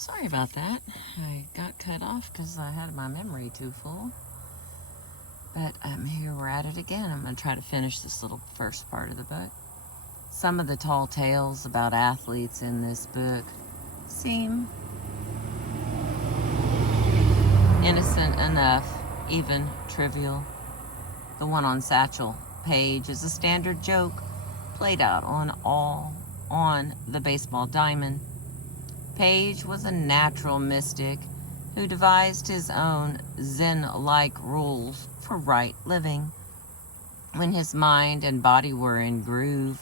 Sorry about that. I got cut off because I had my memory too full. But here we're at it again. I'm going to try to finish this little first part of the book. Some of the tall tales about athletes in this book seem innocent enough, even trivial. The one on Satchel Paige is a standard joke played out on the baseball diamond. Paige was a natural mystic who devised his own Zen-like rules for right living. When his mind and body were in groove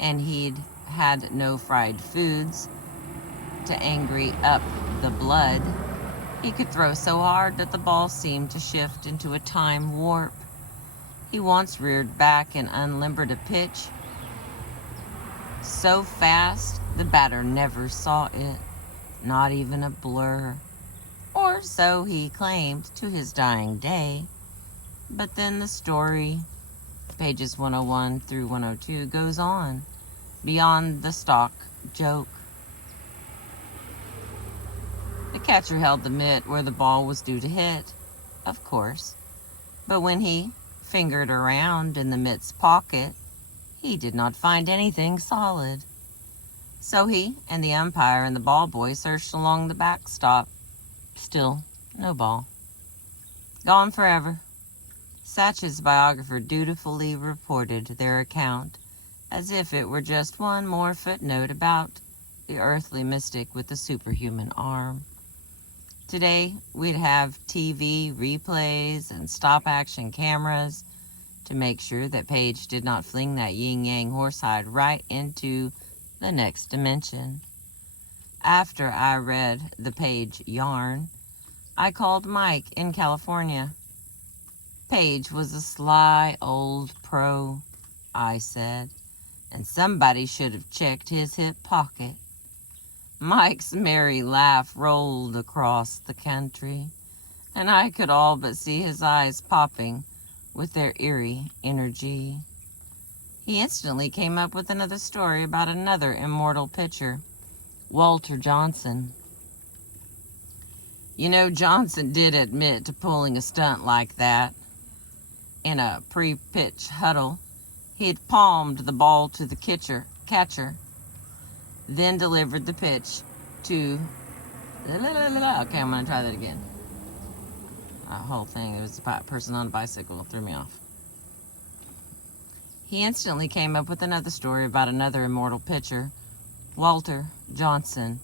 and he'd had no fried foods to angry up the blood, he could throw so hard that the ball seemed to shift into a time warp. He once reared back and unlimbered a pitch so fast the batter never saw it, not even a blur. Or so he claimed to his dying day. But then the story, pages 101 through 102, goes on, beyond the stock joke. The catcher held the mitt where the ball was due to hit, of course. But when he fingered around in the mitt's pocket, he did not find anything solid. So he and the umpire and the ball boy searched along the backstop. Still, no ball. Gone forever. Satch's biographer dutifully reported their account as if it were just one more footnote about the earthly mystic with the superhuman arm. Today, we'd have TV replays and stop-action cameras to make sure that Paige did not fling that yin-yang horsehide right into the next dimension. After I read the Paige yarn, I called Mike in California. Paige was a sly old pro, I said, and somebody should have checked his hip pocket. Mike's merry laugh rolled across the country, and I could all but see his eyes popping with their eerie energy. He instantly came up with another story about another immortal pitcher, Walter Johnson. You know, Johnson did admit to pulling a stunt like that. In a pre-pitch huddle, he had palmed the ball to the catcher, then delivered the pitch to... Okay, I'm going to try that again. The whole thing, it was a person on a bicycle, it threw me off. He instantly came up with another story about another immortal pitcher, Walter Johnson.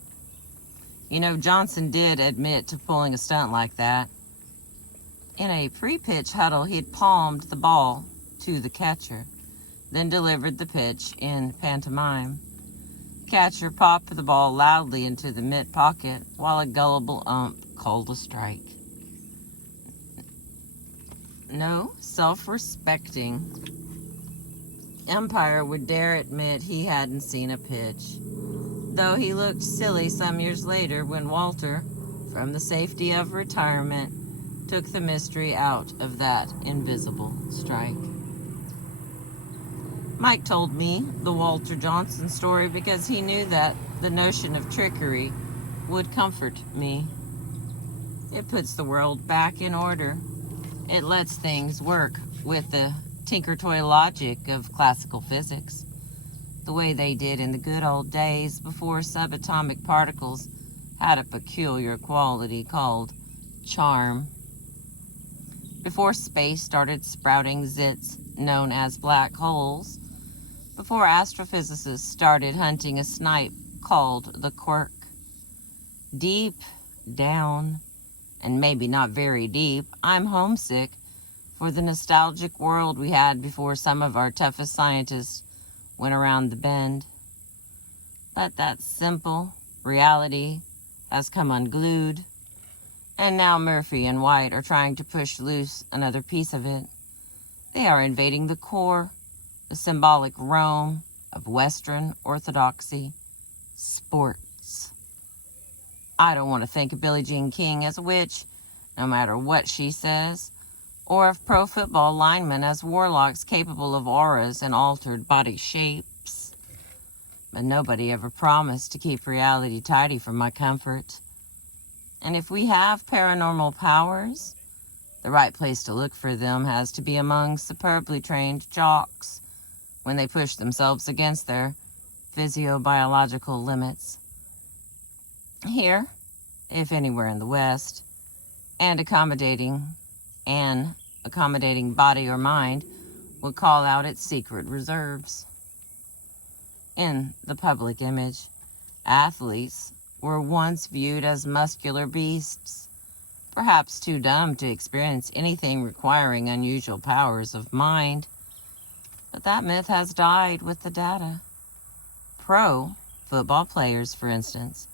You know, Johnson did admit to pulling a stunt like that. In a pre-pitch huddle, he had palmed the ball to the catcher, then delivered the pitch in pantomime. Catcher popped the ball loudly into the mitt pocket while a gullible ump called a strike. No self-respecting umpire would dare admit he hadn't seen a pitch, though he looked silly some years later when Walter, from the safety of retirement, took the mystery out of that invisible strike. Mike told me the Walter Johnson story because he knew that the notion of trickery would comfort me. It puts the world back in order. It lets things work with the tinker-toy logic of classical physics, the way they did in the good old days before subatomic particles had a peculiar quality called charm. Before space started sprouting zits known as black holes, before astrophysicists started hunting a snipe called the quark. Deep down, and maybe not very deep, I'm homesick for the nostalgic world we had before some of our toughest scientists went around the bend. But that simple reality has come unglued, and now Murphy and White are trying to push loose another piece of it. They are invading the core, the symbolic Rome of Western orthodoxy, sports. I don't want to think of Billie Jean King as a witch, no matter what she says, or of pro football linemen as warlocks capable of auras and altered body shapes. But nobody ever promised to keep reality tidy for my comfort. And if we have paranormal powers, the right place to look for them has to be among superbly trained jocks when they push themselves against their physiobiological limits. Here, if anywhere in the West, an accommodating body or mind would call out its secret reserves. In the public image, athletes were once viewed as muscular beasts, perhaps too dumb to experience anything requiring unusual powers of mind. But that myth has died with the data. Pro football players, for instance,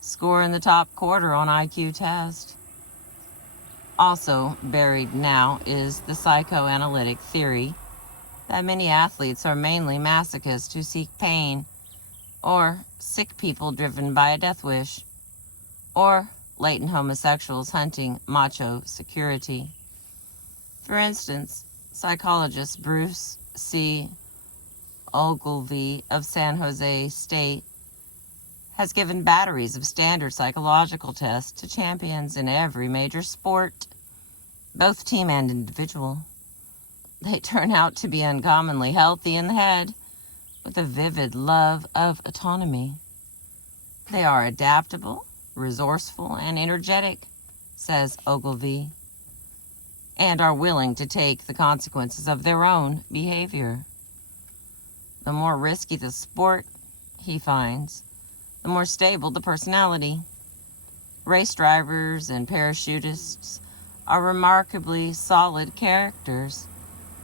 score in the top quarter on IQ test. Also buried now is the psychoanalytic theory that many athletes are mainly masochists who seek pain, or sick people driven by a death wish, or latent homosexuals hunting macho security. For instance, psychologist Bruce C. Ogilvy of San Jose State has given batteries of standard psychological tests to champions in every major sport, both team and individual. They turn out to be uncommonly healthy in the head, with a vivid love of autonomy. They are adaptable, resourceful, and energetic, says Ogilvy, and are willing to take the consequences of their own behavior. The more risky the sport, he finds, the more stable the personality. Race drivers and parachutists are remarkably solid characters.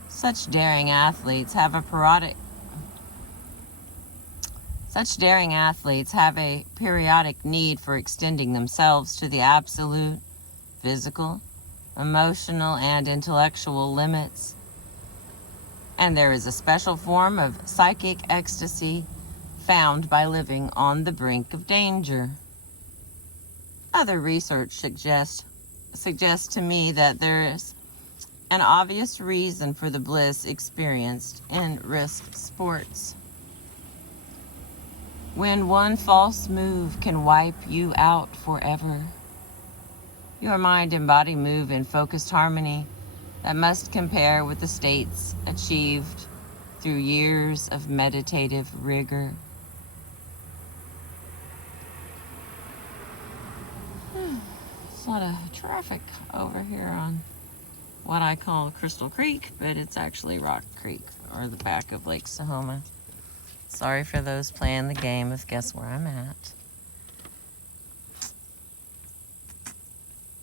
Such daring athletes have a periodic need for extending themselves to the absolute physical, emotional, and intellectual limits. And there is a special form of psychic ecstasy found by living on the brink of danger. Other research suggests to me that there is an obvious reason for the bliss experienced in risk sports. When one false move can wipe you out forever, your mind and body move in focused harmony that must compare with the states achieved through years of meditative rigor. There's a lot of traffic over here on what I call Crystal Creek, but it's actually Rock Creek, or the back of Lake Sahoma. Sorry for those playing the game of guess where I'm at.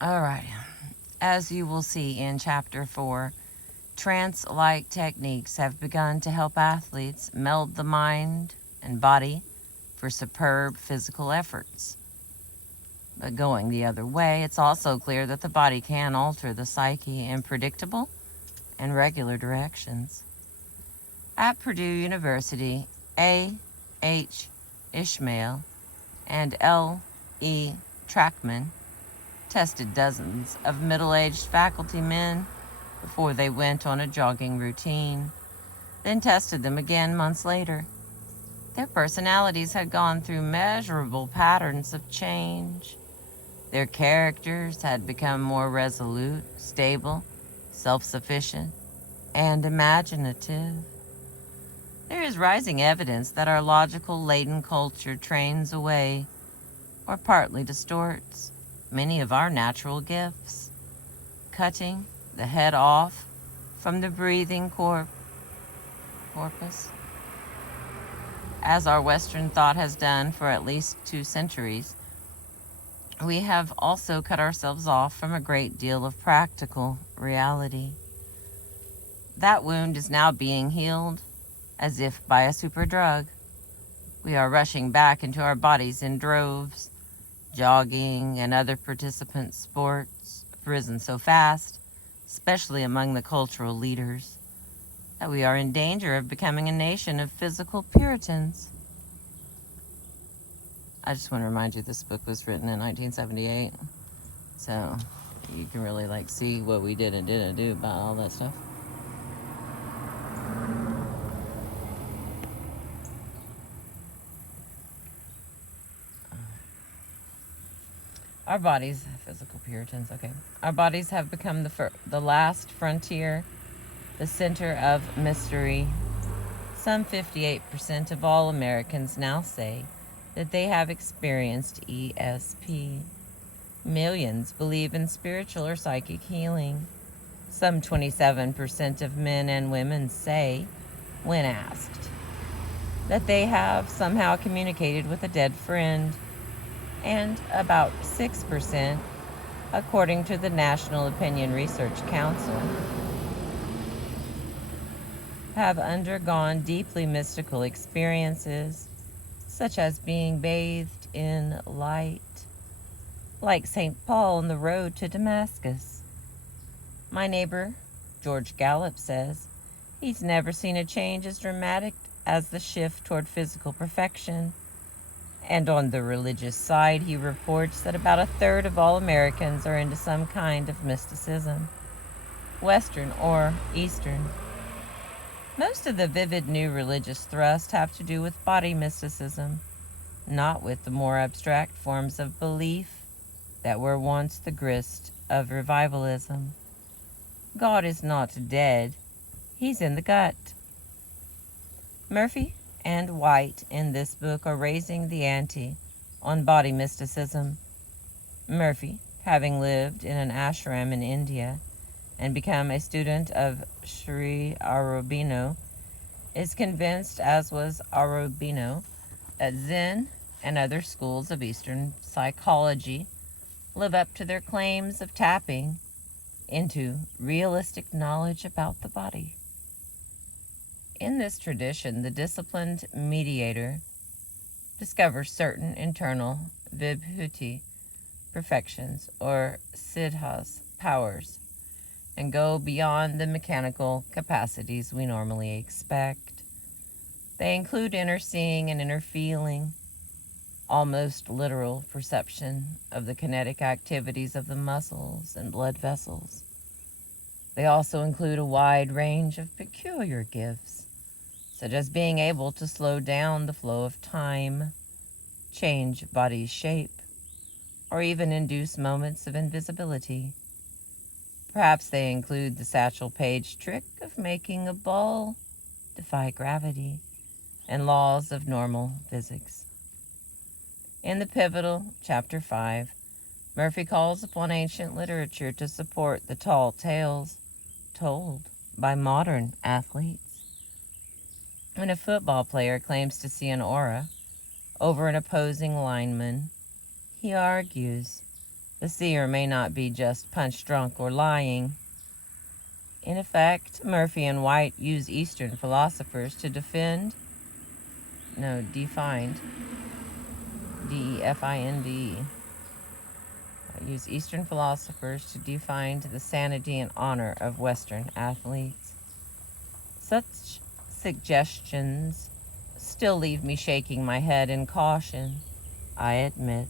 Alright, as you will see in Chapter 4, trance-like techniques have begun to help athletes meld the mind and body for superb physical efforts. But going the other way, it's also clear that the body can alter the psyche in predictable and regular directions. At Purdue University, A. H. Ishmael and L. E. Trackman tested dozens of middle-aged faculty men before they went on a jogging routine, then tested them again months later. Their personalities had gone through measurable patterns of change. Their characters had become more resolute, stable, self-sufficient, and imaginative. There is rising evidence that our logical latent culture trains away, or partly distorts, many of our natural gifts, cutting the head off from the breathing corpus, as our Western thought has done for at least 2 centuries. We have also cut ourselves off from a great deal of practical reality. That wound is now being healed, as if by a super drug. We are rushing back into our bodies in droves. Jogging and other participant sports have risen so fast, especially among the cultural leaders, that we are in danger of becoming a nation of physical Puritans. I just want to remind you this book was written in 1978, so you can really see what we did and didn't do about all that stuff. Our bodies, physical Puritans, okay. Our bodies have become the last frontier, the center of mystery. Some 58% of all Americans now say that they have experienced ESP. Millions believe in spiritual or psychic healing. Some 27% of men and women say, when asked, that they have somehow communicated with a dead friend, and about 6%, according to the National Opinion Research Council, have undergone deeply mystical experiences, such as being bathed in light, like St. Paul on the road to Damascus. My neighbor, George Gallup, says he's never seen a change as dramatic as the shift toward physical perfection. And on the religious side, he reports that about a third of all Americans are into some kind of mysticism, Western or Eastern. Most of the vivid new religious thrusts have to do with body mysticism, not with the more abstract forms of belief that were once the grist of revivalism. God is not dead, he's in the gut. Murphy and White in this book are raising the ante on body mysticism. Murphy, having lived in an ashram in India and become a student of Sri Aurobindo, is convinced, as was Aurobindo, that Zen and other schools of Eastern psychology live up to their claims of tapping into realistic knowledge about the body. In this tradition, the disciplined mediator discovers certain internal vibhuti perfections or siddhas powers and go beyond the mechanical capacities we normally expect. They include inner seeing and inner feeling, almost literal perception of the kinetic activities of the muscles and blood vessels. They also include a wide range of peculiar gifts, such as being able to slow down the flow of time, change body shape, or even induce moments of invisibility. Perhaps they include the Satchel Paige trick of making a ball defy gravity and laws of normal physics. In the pivotal Chapter 5, Murphy calls upon ancient literature to support the tall tales told by modern athletes. When a football player claims to see an aura over an opposing lineman, he argues the seer may not be just punch-drunk or lying. In effect, Murphy and White use Eastern philosophers to defind, D-E-F-I-N-D-E. Use Eastern philosophers to define the sanity and honor of Western athletes. Such suggestions still leave me shaking my head in caution, I admit.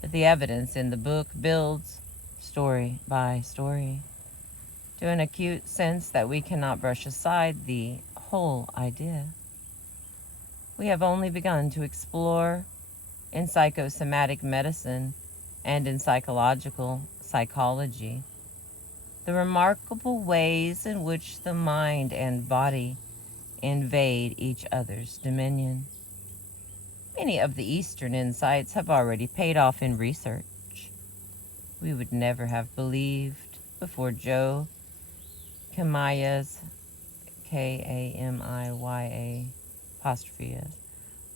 But the evidence in the book builds, story by story, to an acute sense that we cannot brush aside the whole idea. We have only begun to explore in psychosomatic medicine and in psychology the remarkable ways in which the mind and body invade each other's dominion. Many of the Eastern insights have already paid off in research. We would never have believed before Joe Kamiya's, K-A-M-I-Y-A apostrophe S,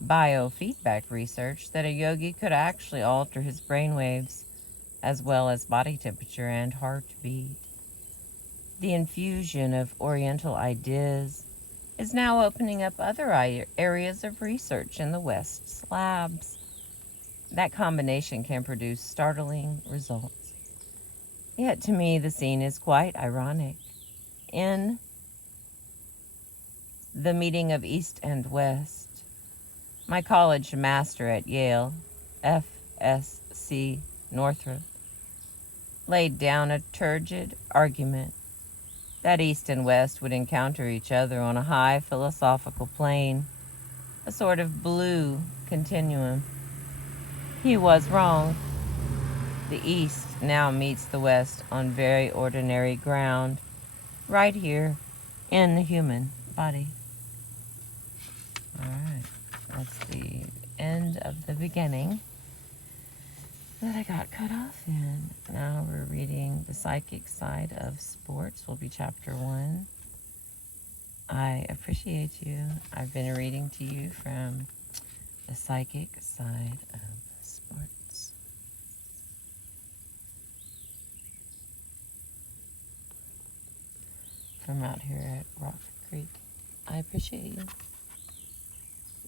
biofeedback research that a yogi could actually alter his brainwaves as well as body temperature and heartbeat. The infusion of Oriental ideas is now opening up other areas of research in the West's labs. That combination can produce startling results. Yet to me, the scene is quite ironic. In the meeting of East and West, my college master at Yale, F.S.C. Northrop, laid down a turgid argument that East and West would encounter each other on a high philosophical plane, a sort of blue continuum. He was wrong. The East now meets the West on very ordinary ground, right here in the human body. All right, that's the end of the beginning that I got cut off in. Now we're reading The Psychic Side of Sports, will be chapter 1. I appreciate you. I've been reading to you from The Psychic Side of Sports. From out here at Rock Creek. I appreciate you.